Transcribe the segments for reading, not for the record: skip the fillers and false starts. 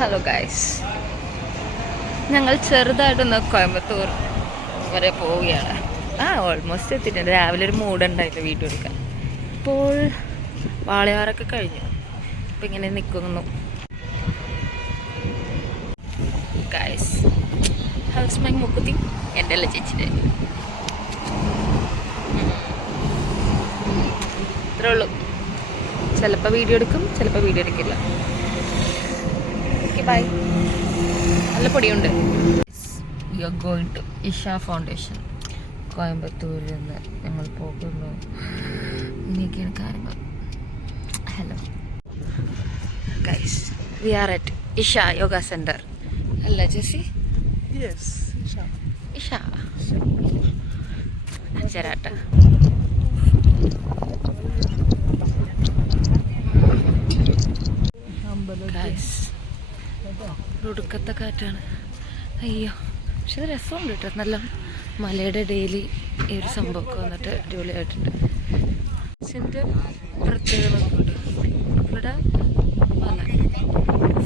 Hello guys, ഞങ്ങൾ ചെറുതായിട്ടൊന്ന് കോയമ്പത്തൂർ വരെ പോവുകയാണ്. ഓൾമോസ്റ്റ് എത്തിയിട്ടുണ്ട്. രാവിലെ ഒരു മൂടുണ്ടായില്ല വീഡിയോ എടുക്കാൻ. ഇപ്പോൾ വാളയാറൊക്കെ കഴിഞ്ഞു. അപ്പം ഇങ്ങനെ നിൽക്കുന്നു ഗൈസ്. ഹൗസ് മൈ മുക്കുത്തി എൻ്റെ അല്ല ചേച്ചിൻ്റെ. ഇത്രേ ഉള്ളൂ. ചിലപ്പോൾ വീഡിയോ എടുക്കും, ചിലപ്പോൾ വീഡിയോ എടുക്കില്ല. Okay, bye. നല്ല പൊടിയുണ്ട്. We are going to Isha foundation. കോയമ്പത്തൂരിൽ നിന്ന് ഞങ്ങൾ പോകുന്നു. ഇങ്ങനെയൊക്കെയാണ് കാര്യങ്ങൾ. Hello guys, we are at Isha yoga centre. അല്ല ജെസ്സി? ഇഷ ചേരാട്ട. ഗൈസ്, ഒടുക്കത്തെ കാറ്റാണ്. അയ്യോ, പക്ഷെ അത് രസമുണ്ട് കേട്ടോ. നല്ല മലയുടെ ഡെയിലി ഈ ഒരു സംഭവമൊക്കെ വന്നിട്ട് അടിപൊളിയായിട്ടുണ്ട്. ഇതിൻ്റെ പ്രത്യേകത നോക്കിയിട്ട് ഇവിടെ മല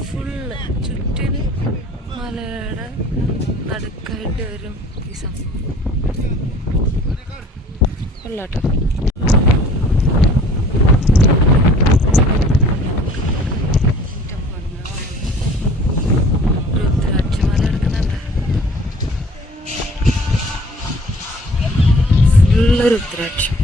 ഫുള്ള് ചുറ്റിന് മലയുടെ നടുക്കായിട്ട് വരും ഈ സംഭവം. കൊള്ളാട്ടോ. രുദ്രാക്ഷം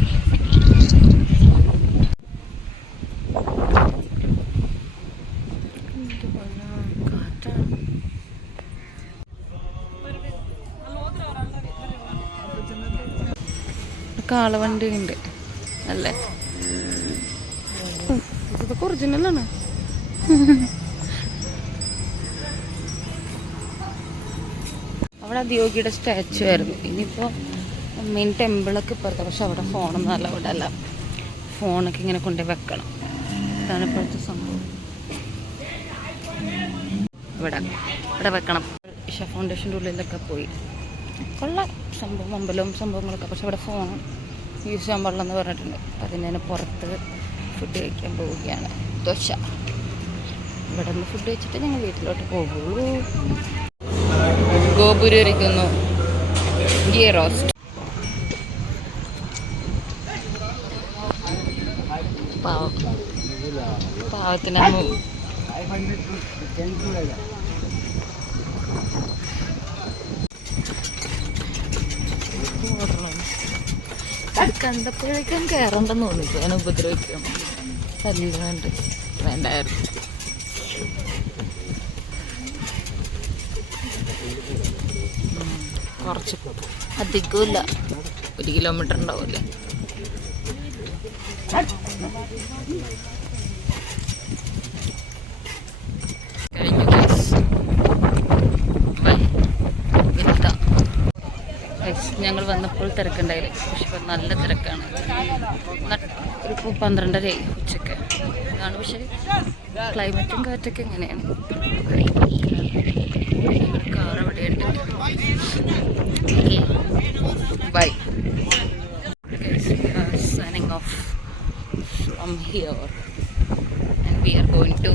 കാളവണ്ടി ഉണ്ട് അല്ലേ? ഇതൊക്കെ ഒറിജിനലാണ്. അവിടെ അതിയോഗിയുടെ സ്റ്റാച്ചു ആയിരുന്നു. ഇനിയിപ്പോൾ മെയിൻ ടെമ്പിളൊക്കെ ഇപ്പുറത്തെ. പക്ഷെ അവിടെ ഫോണൊന്നും അലൗഡ് അല്ല. ഫോണൊക്കെ ഇങ്ങനെ കൊണ്ടുപോയി വെക്കണം. ഇതാണ് ഇപ്പോഴത്തെ സംഭവം. ഇവിടെ വെക്കണം. ഇഷ ഫൗണ്ടേഷൻ്റെ ഉള്ളിലൊക്കെ പോയി കൊള്ളാം സംഭവം, അമ്പലവും സംഭവങ്ങളൊക്കെ. പക്ഷെ അവിടെ ഫോൺ യൂസ് ചെയ്യാൻ പാടില്ലെന്ന് പറഞ്ഞിട്ടുണ്ട്. അപ്പം അതിന് പുറത്ത് ഫുഡ് കഴിക്കാൻ പോവുകയാണ്. ദോശ. ഇവിടെ നിന്ന് ഫുഡ് കഴിച്ചിട്ട് ഞങ്ങൾ വീട്ടിലോട്ട് പോകുള്ളൂ. ഗോപുരം ഇരിക്കുന്നു. ഗീ റോസ്റ്റ്. പാവത്തിന് അത് കണ്ടപ്പോഴേക്കും കയറണ്ടെന്ന് തോന്നിച്ചു. ഞാൻ ഉപദ്രവിക്കണം തല്ലുന്നുണ്ട്. വേണ്ടായിരുന്നു. കുറച്ച് അധികമില്ല, 1 കിലോമീറ്റർ ഉണ്ടാവില്ലേ. കഴിഞ്ഞു ഞങ്ങൾ വന്നപ്പോൾ തിരക്കുണ്ടായില്ല. പക്ഷെ ഇപ്പം നല്ല തിരക്കാണ്. ഒരു 12:30 ഉച്ചക്ക് ഇതാണ്. പക്ഷേ ക്ലൈമറ്റും കാറ്റൊക്കെ എങ്ങനെയാണ്. കാർ അവിടെയുണ്ട്. By. Signing off from here and we are going to